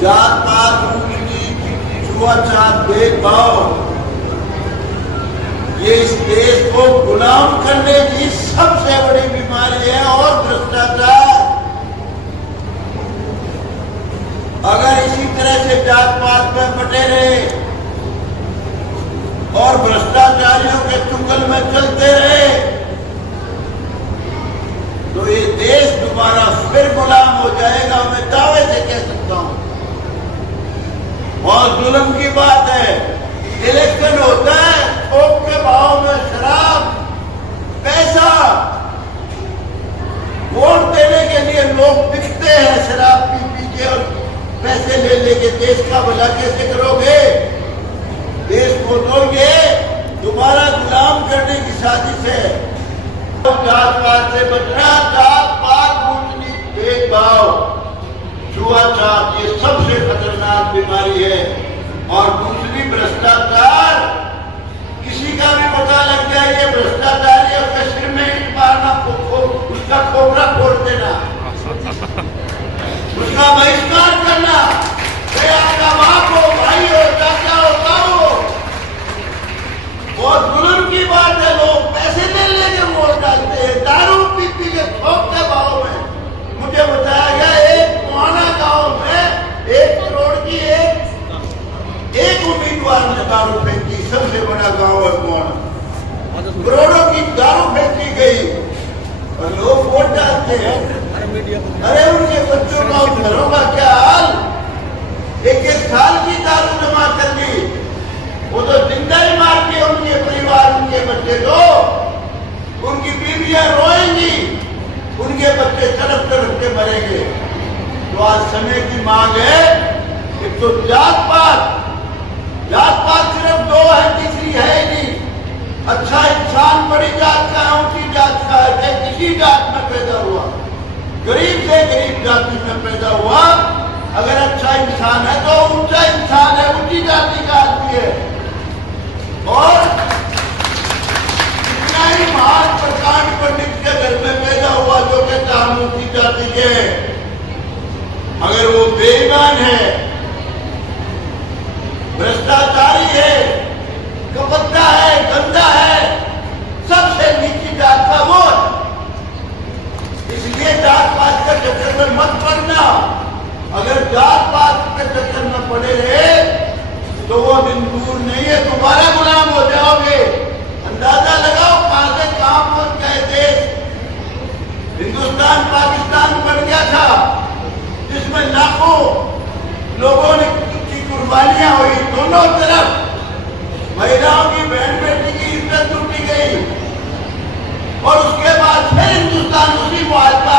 जात पात, ऊंच नीच, छुआछूत, भेदभाव, ये इस देश को गुलाम करने की सबसे बड़ी बीमारी है। और भ्रष्टाचार, अगर इसी तरह से जात पात में बटे रहे और भ्रष्टाचारियों के चुंगल में चलते रहे तो ये देश दोबारा फिर गुलाम हो जाएगा। मैं दावे से कह सकता हूं। बहुत जुल्म की बात है। इलेक्शन होता है, थोक के भाव में शराब, पैसा, वोट देने के लिए लोग बिकते हैं शराब पी पी के और पैसे ले लेके। देश का भला कैसे करोगे? देश को तो ये दोबारा गुलाम करने की साजिश है। जात पात से बचना, जात पात, ऊंच नीच, भेदभाव, छुआछूत, ये सबसे खतरनाक बीमारी है। और दूसरी भ्रष्टाचार, किसी का भी पता लग जाए ये भ्रष्टाचारी है, उसके सिर में ईंट मारना, उसका खोपड़ा फोड़ देना, उसका बहिष्कार करना, चाहे आपका बाप हो, भाई हो, चाचा हो, ताऊ हो। बहुत जुल्म की बात है। लोग पैसे ले लेके वोट डालते हैं, दारू पी पी के थोक के भाव में। मुझे बताया गया एक मुहाना गांव में 1 करोड़ की एक उम्मीदवार ने दारू फेंकी। सबसे बड़ा गांव है मुहाना, करोड़ों की दारू फेंकी गई और लोग वोट डालते हैं। अरे उनके बच्चों का, उन घरों का क्या हाल? 1-1 साल की दारू जमा कर दी, वो तो जिंदा ही मार के उनके परिवार, उनके बच्चे को, उनकी बीवियां रोएंगी, उनके बच्चे तड़प तड़प के मरेंगे। तो आज समय की मांग है। एक तो जात पात सिर्फ 2 है, तीसरी है ही नहीं। अच्छा इंसान बड़ी जात का है, ऊंची जात का है, चाहे किसी जात में पैदा हुआ, गरीब से गरीब जाति में पैदा हुआ, अगर अच्छा इंसान है तो ऊंचा इंसान है, ऊंची जाति का आदमी है। और इतना ही महान प्रकांड पंडित के घर में पैदा हुआ जो कहता हम ऊंची जाति के, अगर वो बेईमान है, भ्रष्टाचारी है, कपट्टा है, गंदा है, सबसे नीची जात का वो। इसलिए जात पात के चक्कर में मत पड़ना। अगर जात पात के चक्कर में पड़े रहे तो वो दिन दूर नहीं है, दोबारा गुलाम हो जाओगे। अंदाजा लगाओ कहां से कहां पहुंच गए देश। हिंदुस्तान पाकिस्तान बन गया था जिसमें लाखों लोगों ने की कुर्बानियां हुई, दोनों तरफ महिलाओं की, बहन बेटी की इज्जत लूटी गई। और उसके बाद फिर हिंदुस्तान उसी मुआहदा